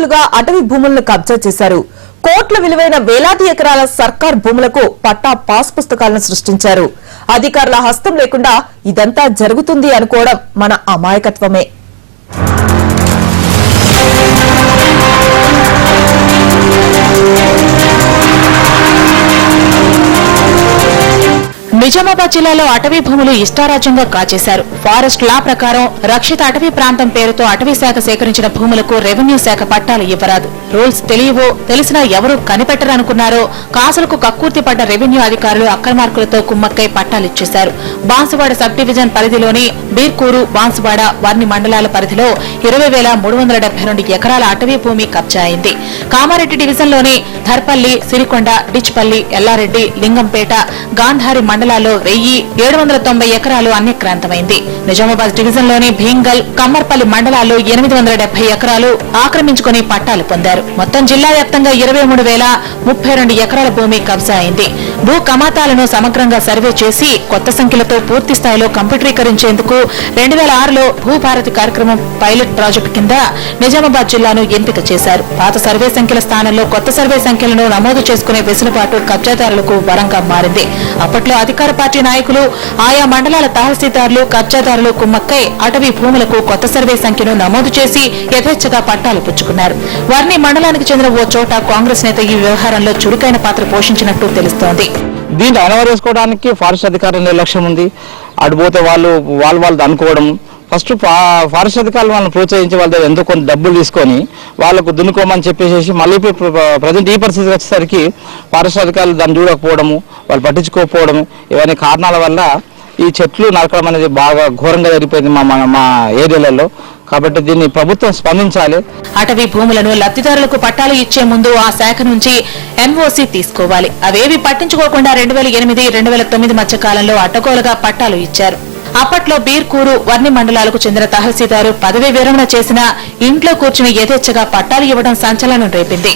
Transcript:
అడ్డగోలుగా అటవీ భూములను కబ్జా చేశారు. కోట్ల విలువైన వేలాది ఎకరాల సర్కార్ భూములకు పట్టా పాస్ పుస్తకాలను సృష్టించారు. అధికారుల హస్తం లేకుండా ఇదంతా జరుగుతుంది అనుకోవడం మన అమాయకత్వమే. నిజామాబాద్ జిల్లాలో అటవీ భూములు ఇష్టారాజ్యంగా కాజేశారు. ఫారెస్ట్ లా ప్రకారం రక్షిత అటవీ ప్రాంతం పేరుతో అటవీ శాఖ సేకరించిన భూములకు రెవెన్యూ శాఖ పట్టాలు ఇవ్వరాదు. రూల్స్ తెలియవో, తెలిసినా ఎవరూ కనిపెట్టరనుకున్నారో కాసులకు కక్కుర్తి పడ్డ రెవెన్యూ అధికారులు అక్రమార్కులతో కుమ్మక్కై పట్టాలిచ్చేశారు. బాన్సువాడ సబ్ డివిజన్ పరిధిలోని బీర్కూరు, బాన్సువాడ, వర్ని మండలాల పరిధిలో 20,372 ఎకరాల అటవీ భూమి కబ్జా అయింది. కామారెడ్డి డివిజన్లోని ధర్పల్లి, సిరికొండ, డిచ్పల్లి, ఎల్లారెడ్డి, లింగంపేట, గాంధారి మండలాల్లో 1,790 ఎకరాలు అన్యక్రాంతమైంది. నిజామాబాద్ డివిజన్లోని భీంగల్, కమ్మర్పల్లి మండలాల్లో 870 ఎకరాలు ఆక్రమించుకుని పట్టాలు పొందారు. మొత్తం జిల్లా వ్యాప్తంగా 23,032 ఎకరాల భూమి కబ్జా అయింది. భూ కమాతాలను సమగ్రంగా సర్వే చేసి కొత్త సంఖ్యలతో పూర్తి స్థాయిలో కంప్యూటరీకరించేందుకు 2006లో భూభారతి కార్యక్రమం పైలట్ ప్రాజెక్టు కింద నిజామాబాద్ జిల్లాను ఎంపిక చేశారు. పాత సర్వే సంఖ్యల స్థానంలో కొత్త సర్వే సంఖ్యలను నమోదు చేసుకునే వెసులుబాటు కబ్జాదారులకు వరంగా మారింది. అప్పట్లో అధికార పార్టీ నాయకులు, ఆయా మండలాల తహసీల్దార్లు, కబ్జాదారులు కుమ్మక్కై అటవీ భూములకు కొత్త సర్వే సంఖ్యను నమోదు చేసి యథేచ్ఛగా పట్టాలు పుచ్చుకున్నారు. వర్ని మండలానికి చెందిన ఓ చోట కాంగ్రెస్ నేత ఈ వ్యవహారంలో చురుకైన పాత్ర పోషించినట్టు తెలుస్తోంది. దీన్ని అనవరేసుకోవడానికి ఫారెస్ట్ అధికారుల నిర్లక్ష్యం ఉంది. అటుపోతే వాళ్ళు అనుకోవడం. ఫస్ట్ ఫారెస్ట్ అధికారులు వాళ్ళని ప్రోత్సహించి వాళ్ళ దగ్గర ఎంతో కొంత డబ్బులు తీసుకొని వాళ్ళకు దున్నుకోమని చెప్పేసి మళ్ళీ ప్రజెంట్ ఈ పరిస్థితి వచ్చేసరికి ఫారెస్ట్ అధికారులు దాన్ని చూడకపోవడము, వాళ్ళు పట్టించుకోకపోవడము, ఇవన్నీ కారణాల వల్ల ఈ చెట్లు నరకడం అనేది బాగా ఘోరంగా జరిగిపోయింది మా ఏరియాలలో. కాబట్టి దీన్ని ప్రభుత్వం స్పందించాలి. అటవీ భూములను లబ్ధిదారులకు పట్టాలు ఇచ్చే ముందు ఆ శాఖ నుంచి ఎన్ఓసీ తీసుకోవాలి. అవేవి పట్టించుకోకుండా 2008-2009 మధ్య కాలంలో అడ్డగోలుగా పట్టాలు ఇచ్చారు. అప్పట్లో బీర్కూరు, వర్ని మండలాలకు చెందిన తహసీల్దారు పదవీ విరమణ చేసిన ఇంట్లో కూర్చుని యథేచ్ఛగా పట్టాలు ఇవ్వడం సంచలనం రేపింది.